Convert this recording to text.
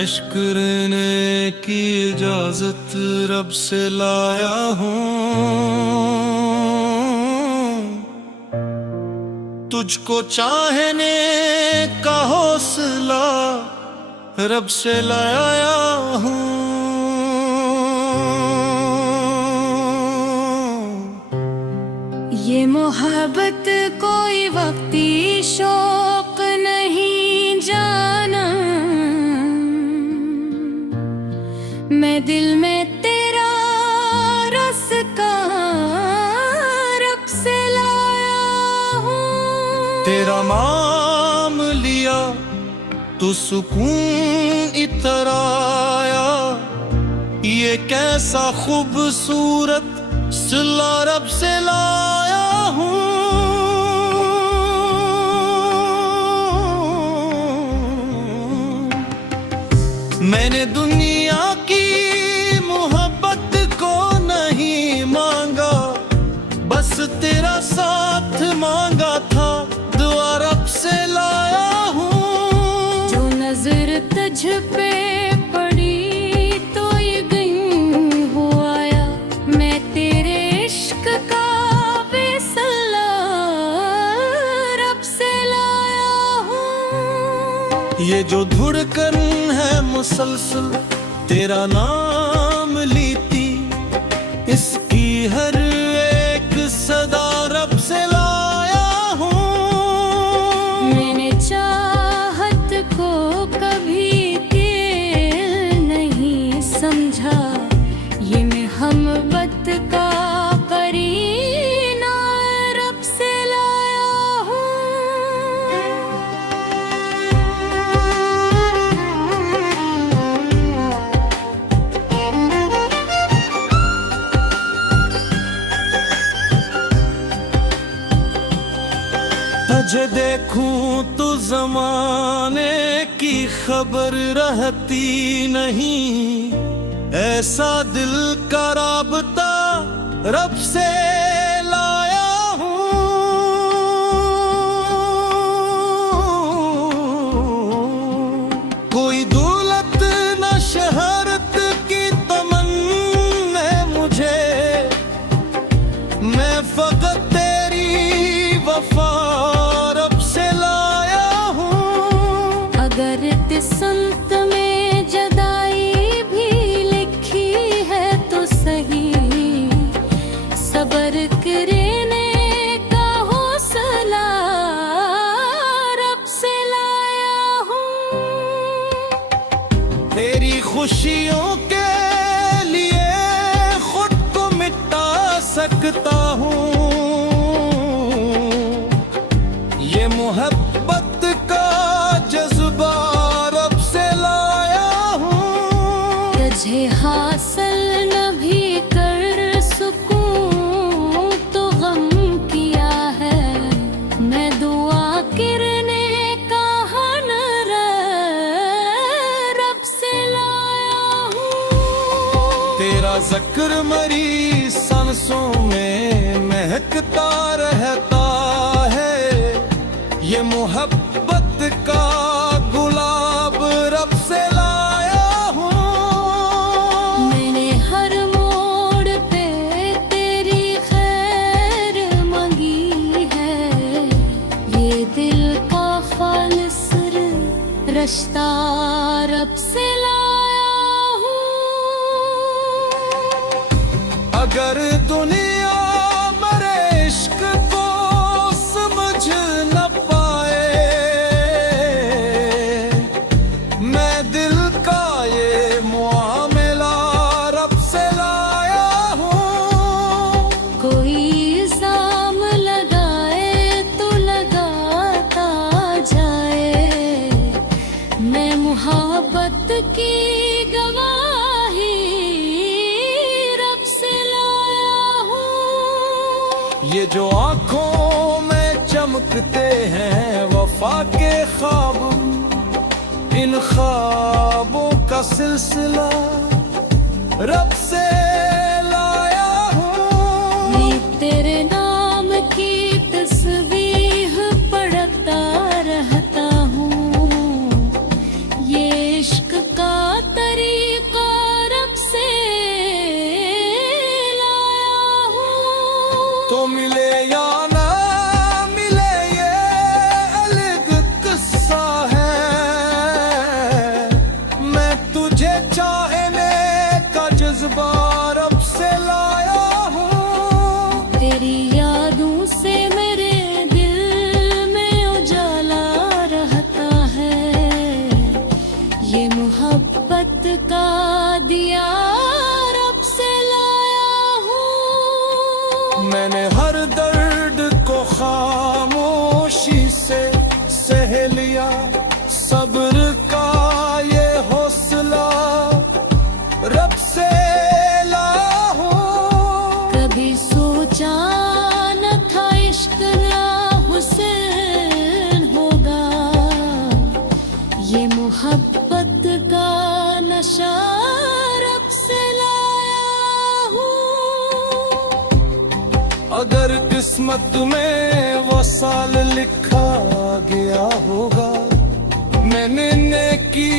इश्क रहने की इजाजत रब से लाया हूँ, तुझको चाहने का हौसला रब से लाया हूँ। ये मोहब्बत कोई वक्ती शौक नहीं जाना, मैं दिल में तेरा रस का रब से लाया हूँ। तेरा नाम लिया तो सुकून इतर आया, ये कैसा खूबसूरत सिला रब से लाया हूँ। मैंने दुनिया की मोहब्बत को नहीं मांगा, बस तेरा साथ मांगा था, दुआ रब से लाया हूँ। जो नजर तुझ पे पड़ी तो ये गई हो आया, मैं तेरे इश्क का बेसला रब से लाया हूँ। ये जो धड़कन है मुसलसल तेरा नाम लेती, इसकी हर एक सदा रब से लाया हूँ। मैंने चाहत को कभी दिल नहीं समझा, ये मैं मोहब्बत का करीना रब से लाया हूँ। तुझे देखूं तो जमाने की खबर रहती नहीं, ऐसा दिल का राबता रब से लाया हूँ। कोई दौलत न शहरत की तमन्ना है मुझे, मैं फकत तेरी वफा रब से लाया हूँ। अगर संत में जदाई भी लिखी है तो सही, सबर करने का हौसला रब से लाया हूँ। तेरी खुशियों के लिए खुद को मिटा सकता हूँ, ये मोहब्बत का जज्बा रब से लाया हूँ। तुझे हासिल न भी कर सकूं तो गम किया है, मैं दुआ करने का हुनर रब से लाया हूँ। तेरा ज़िक्र मरी सांसों में महकता रहता है, ये मोहब्बत का गुलाब रब से लाया हूँ। मैंने हर मोड़ पे तेरी खैर मांगी है, ये दिल का खालिस रिश्ता रब से लाया हूँ। अगर दुनिया मेरे इश्क को समझ न पाए, मैं दिल का ये मुआमिला रब से लाया हूँ। कोई इल्जाम लगाए तो लगाता जाए, मैं मोहब्बत की गवाही रब से लाया हूँ। ये जो आंखों में चमकते हैं वफा के ख्वाब, इन ख्वाबों का सिलसिला रब से लाया हूँ। मैं तेरे नाम की तस्बीह पढ़ता रहता हूँ, ये इश्क का तोहफा रब से लाया हूँ। तेरी यादों से मेरे दिल में उजाला रहता है, ये मोहब्बत का दिया रब से लाया हूँ। मैंने हर दर्द को खामोशी से सह लिया, सब्र का ये हौसला रब से लाया हूँ। कभी सोचा न था इश्क ना हुसैन होगा, ये मोहब्बत का नशा रब से लाया हूँ। अगर किस्मत में वो साल लिखा गया होगा, मैंने नेकी